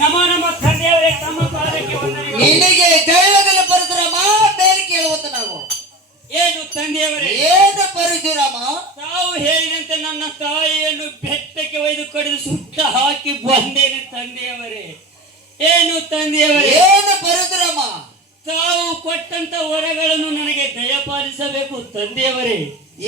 ನಮೋ ನಮೋ ತಂದೆಯವರೇ ತಮ್ಮ ಪಾದಕ್ಕೆ ವಂದನೆಗಳು. ನಿನಗೆ ಜಯಗಲ ಪರಶುರಾಮ ಮೇಲೆ ಕೇಳುವಂತ ನಾವು ಏನು ತಂದೆಯವರೇ? ಏನು ಪರಶುರಾಮ? ತಾವು ಹೇಳಿದಂತೆ ನನ್ನ ತಾಯಿಯನ್ನು ಬೆಟ್ಟಕ್ಕೆ ಒಯ್ದು ಕಡಿದು ಸುಟ್ಟ ಹಾಕಿ ಬಂದೇನೆ ತಂದೆಯವರೇ. ಏನು ತಂದೆಯವರೇ? ಏನು ಪರಶುರಾಮ? ತಾವು ಕೊಟ್ಟಂತ ವರಗಳನ್ನು ನನಗೆ ದಯಪಾಲಿಸಬೇಕು ತಂದೆಯವರೇ.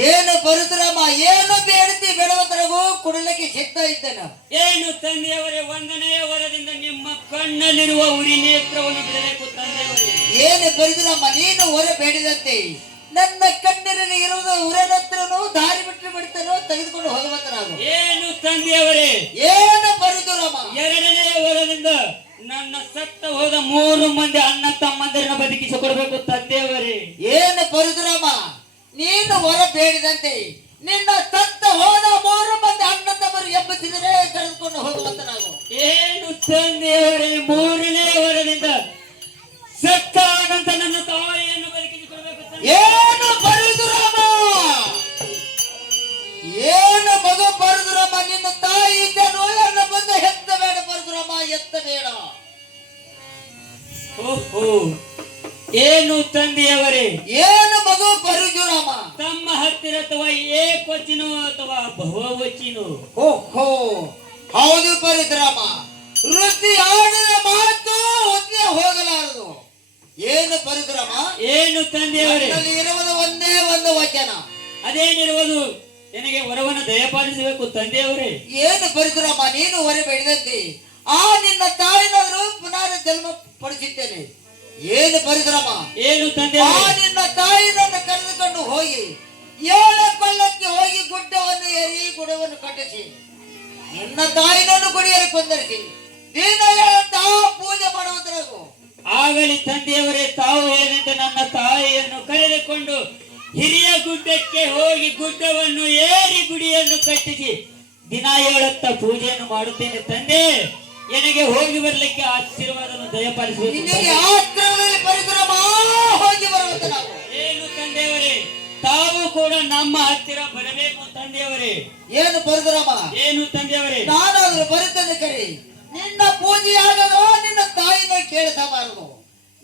ಏನು ಪರಶುರಾಮ? ಏನು ಬೇಡತಿ ಬೇಡವಂತರಗೂ ಕೊಡಲಿಕ್ಕೆ ಸಿಗ್ತಾ ಇದ್ದೇನೆ. ಏನು ತಂದೆಯವರೇ? ಒಂದನೆಯ ವರದಿಂದ ನಿಮ್ಮ ಕಣ್ಣಲ್ಲಿರುವ ಉರಿ ನೇತ್ರವನ್ನು ಬಿಡಬೇಕು ತಂದೆಯವರೇ. ಏನು ಪರಶುರಾಮ? ನೀನು ಹೊರ ಬೇಡಿದಂತೆ ನನ್ನ ಕಣ್ಣಿನಲ್ಲಿ ಇರುವುದು ಉರನತ್ರನು ದಾರಿ ಬಿಟ್ಟು ಬಿಡ್ತಾನೋ ತೆಗೆದುಕೊಂಡು ಹೋಗುವಂತ ನಾವು. ಏನು ತಂದೆಯವರೇ? ಏನು ಪರಶುರಾಮ? ಎರಡನೆಯ ವರದಿಂದ ನನ್ನ ಸತ್ತ ಹೋದ 3 ಮಂದಿ ಅಣ್ಣ ತಮ್ಮಂದಿರನ್ನ ಬದುಕಿಸಿಕೊಡ್ಬೇಕು ತಂದೆಯವರೇ. ಏನು ಪರಶುರಾಮ? ನೀನು ಹೊರ ಬೇಡಿದಂತೆ ನಿನ್ನ ಸತ್ತ ಹೋದ 3 ಮಂದಿ ಅಣ್ಣ ತಮ್ಮರು ಎಬ್ಬಸಿದರೆ ಕರೆದುಕೊಂಡು ಹೋಗುವಂತ ನಾವು. ಏನು ತಂದೆಯವರೇ? 3ನೇ ವರದಿಂದ ಸತ್ತ ಆದಂತ ನನ್ನ ತಾಯಿಯನ್ನು ಬದುಕಿಸಿಕೊಡ್ಬೇಕು. ಏನು ಪರಶುರಾಮ? ಏನು ಮಗು ಪರಶುರಾಮ? ನಿನ್ನ ತಾಯಿ ಇದ್ದನು ನನ್ನ ಬಂದು ಹೆತ್ತ ಬೇಡ ಪರಶುರಾಮ, ಎತ್ತ ಬೇಡ. ಓಹೋ, ಏನು ತಂದೆಯವರೇ? ಏನು ಮಗು ಪರಶುರಾಮ? ತಮ್ಮ ಹತ್ತಿರ ಅಥವಾ ಏಕವಚನೋ ಅಥವಾ ಬಹುವಚನೋ? ಓಹೋ, ಹೌದು ಪರಶುರಾಮ. ಋಷಿ ಆಡಿದ ಮಾತು ಒತ್ತೆ ಹೋಗಲಾರದು. ಏನು ಪರಶುರಾಮ? ಏನು ತಂದೆಯವರೇ? ಇರುವುದು ಒಂದೇ ಒಂದು ವಚನ. ಅದೇನಿರುವುದು? ನನಗೆ ವರವನ್ನು ದಯಪಾಲಿಸಬೇಕು ತಂದೆಯವರೇ. ಏನು ಪರಶುರಾಮ? ನೀನು ಹೊರ ಬೆಳೆದಂತೆ ಆ ನಿನ್ನ ತಾಯಿನಾದರೂ ಪುನಃ ಜನ್ಮ ಪಡಿಸಿದ್ದೇನೆ. ಏನು ಪರಶುರಾಮ? ಏನು ಆ ತಂದೆಯವರೇ? ನಿನ್ನ ತಾಯಿನನ್ನು ಕರೆದುಕೊಂಡು ಹೋಗಿ 7 ಕೊಳ್ಳಕ್ಕೆ ಹೋಗಿ ಗುಡ್ಡವನ್ನು ಏರಿ ಗುಡವನ್ನು ಕಟ್ಟಿಸಿ ನಿನ್ನ ತಾಯಿನನ್ನು ಗುಡಿಯಲ್ಲಿ ಕೊಂದರಿಸಿ ದಿನ ಪೂಜೆ ಮಾಡುವಂತರಾಗು. ಆಗಲಿ ತಂದೆಯವರೇ, ತಾವು ಹೇಳಿದಂತೆ ನನ್ನ ತಾಯಿಯನ್ನು ಕರೆದುಕೊಂಡು ಹಿರಿಯ ಗುಡ್ಡಕ್ಕೆ ಹೋಗಿ ಗುಡ್ಡವನ್ನು ಏರಿ ಗುಡಿಯನ್ನು ಕಟ್ಟಿಸಿ ದಿನ 7 ಪೂಜೆಯನ್ನು ಮಾಡುತ್ತೇನೆ ತಂದೆ. ನನಗೆ ಹೋಗಿ ಬರಲಿಕ್ಕೆ ಆಶೀರ್ವಾದವನ್ನು ದಯಪಾಲಿಸಬೇಕು. ನಿನಗೆ ಆಶ್ರಮದಲ್ಲಿ ಪರಶುರಾಮ ಹೋಗಿ ಬರುವಂತ ನಾವು. ಏನು ತಂದೆಯವರೇ? ತಾವು ಕೂಡ ನಮ್ಮ ಹತ್ತಿರ ಬರಬೇಕು ತಂದೆಯವರೇ. ಏನು ಪರಶುರಾಮ? ಏನು ತಂದೆಯವರೇ? ನಾನಾದ್ರೂ ಬರುತ್ತೇನೆ ಕರಿ. ನಿನ್ನ ಪೂಜೆ ಆಗದೋ ನಿನ್ನ ತಾಯಿನ ಕೇಳಿಸಬಾರದು.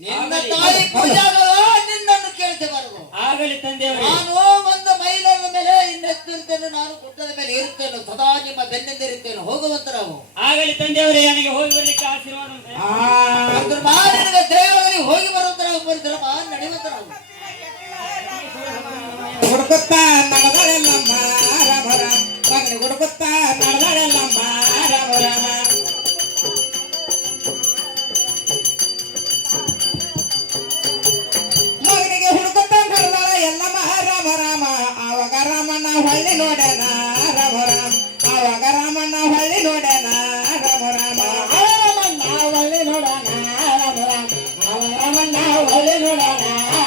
ನಿನ್ನ ತಾಯಿ ಪೂಜೆ ಆಗದೋ ನಿನ್ನನ್ನು ಕೇಳಿಸಬಾರದು. ಆಗಲಿ ತಂದೆಯವರೇ. ನಾನು ಒಂದು ಮೈಲದ ಮೇಲೆ ಇನ್ನೆತ್ತಿರ್ತೇನೆ, ನಾನು ಗುಡ್ಡದ ಮೇಲೆ ಇರುತ್ತೇನೆ, ಸದಾ ನಿಮ್ಮ ಬೆನ್ನಿಂದಿರುತ್ತೇನೆ. ಹೋಗುವಂತ ನಾವು. ಆಗಲಿ ತಂದೆಯವರೇ, ನನಗೆ ಹೋಗಿ ಬರಲಿಕ್ಕೆ ಆಶೀರ್ವಾದ ನಿನಗೆ ದೇವರಲ್ಲಿ ಹೋಗಿ ಬರುವಂತ ನಾವು. ಪರಶುರಾಮ ನಡೆಯುವಂತ ನಾವು. ಹುಡುಕುತ್ತಾ ನಡೆದಳೆಲ್ಲಮ್ಮ ರಾಮ ರಾಮ, ಮಗನಿಗೆ ಹುಡುಕುತ್ತಾ ನಡೆದಳೆಲ್ಲಮ್ಮ ರಾಮ ರಾಮ. ಮಗನಿಗೆ ಹುಡುಕುತ್ತಾ ನಡೆದಳ ಎಲ್ಲಮ್ಮ ರಾಮ ರಾಮ. ಆವಾಗ ರಾಮಣ್ಣ ಹೊಳ್ಳಿ ನೋಡ್ಯಾನ ರಾಮ ರಾಮ. ಆವಾಗ ರಾಮಣ್ಣ ಹೊಳ್ಳಿ ನೋಡ್ಯಾನ ರಾಮ ರಾಮ. ರಾಮಣ್ಣ ಹೊಳ್ಳಿ ನೋಡೋಣ ರಾಮ ರಾಮ. ರಾಮಣ್ಣ ಹೊಳ್ಳಿ ನೋಡೋಣ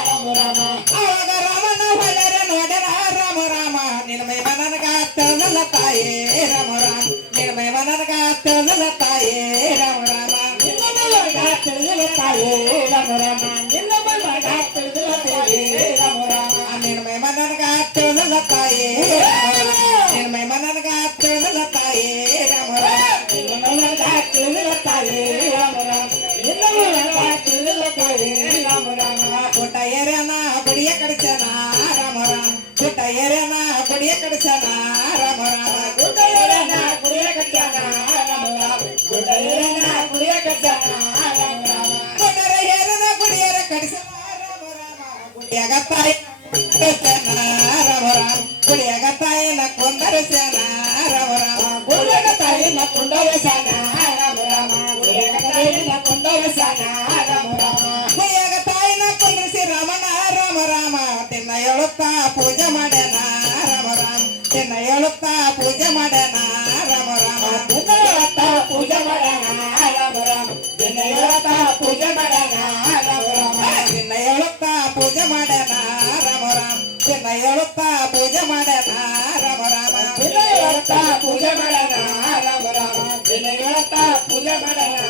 ರಾಮ ರಾಮ. ಆವಾಗ ರಾಮಣ್ಣ ಹೊಳ್ಳ್ಯಾರ ನೋಡ್ಯಾರ ರಾಮ ರಾಮ. ನಿನ್ನ ಮೈ ಮನನಗ ತಳದಲ್ಲ ತಾಯೇ ರಾಮ ರಾಮ. ನಿನ್ನ ಮೈ ಮನನಗ ತಳದಲ್ಲ ತಾಯೇ ರಾಮ ರಾಮ. ನಿನ್ನ ಮನಗ ತಳದಲ್ಲ ತಾಯೇ ರಾಮ ರಾಮ. ನಿನ್ನ ಮನಗ ತಳದಲ್ಲ ತಾಯೇ ರಾಮ ರಾಮ. ನಿನ್ನ ಮೈ ಮನನಗ ತಳದಲ್ಲ ತಾಯೇ ನಿನ್ನ ಮೈ ಮನನಗ ತಳದಲ್ಲ ತಾಯೇ ರಾಮ ರಾಮ. ನಿನ್ನ ಮನಗ ತಳದಲ್ಲ ತಾಯೇ ರಾಮ ರಾಮ. ನಿನ್ನ ಮನಗ ತಳದಲ್ಲ ತಾಯೇ ರಾಮ ರಾಮ. ಊಟ ಏರನ ಬಡಿಯ ಕಡಿಸನ ರಾಮ ರಾಮ. ಊಟ ಏರನ ಬಡಿಯ ಕಡಿಸನ ರಾಮ ರಾಮ. ಊಟ ಏರನ ಬಡಿಯ ಕಡಿಸನ ರಾಮ ರಾಮ. ಊಟ ಏರನ ಬಡಿಯ ಕಡಿಸನ ರಾಮ ರಾಮ. ಊಟರ ಏರನ ಬಡಿಯರ ಕಡಿಸನ ರಾಮ ರಾಮ. ಗುಡಿಯಾಗ ತಾಯಿ ಕೊಂದರಸನ ರಾಮ ರಾಮ. ಗುಡಿಯಾಗ ತಾಯಿನ ಕೊಂದರಸನ ರಾಮ ರಾಮ. ಗುಡಿಯಾಗ ತಾಯಿನ ಕೊಂದರಸನ ರಾಮ ರಾಮ. ಗುಡಿಯಾಗ ತಾಯಿನ ಕೊಂದರಸನ ರಾಮ ರಾಮ. ಗುಡಿಯಾಗ ತಾಯಿನ ಕೊಂದರಿಸಿ ರಾಮಣ್ಣ ರಾಮ ರಾಮ. ತಿನ್ನ ಹೇಳುತ್ತಾ ಪೂಜೆ ಮಾಡ್ಯಾನ ರಾಮ ರಾಮ. ತಿನ್ನ ಹೇಳುತ್ತಾ ಪೂಜೆ ಮಾಡ್ಯಾನ ರಾಮ ರಾಮ. ತಿನ್ನ ಹೇಳುತ್ತಾ ಪೂಜೆ ಮಾಡ್ಯಾನ ರಾಮ ರಾಮ. ತಿನ್ನ ಹೇಳುತ್ತಾ ಪೂಜೆ ಮಾಡ್ಯಾನ ರಾಮ ರಾಮ. ತಿನ್ನ ಹೇಳುತ್ತಾ ಪೂಜೆ ಮಾಡ್ಯಾನ ರಾಮ ರಾಮ. ತಿನ್ನ ಹೇಳುತ್ತಾ ಪೂಜೆ ಮಾಡ್ಯಾನ ರಾಮ ರಾಮ. ತಿನ್ನ ಹೇಳುತ್ತಾ ಪೂಜೆ ಮಾಡ್ಯಾನ ರಾಮ ರಾಮ. ತಿನ್ನ ಹೇಳುತ್ತಾ ಪೂಜೆ ಮಾಡ್ಯಾನ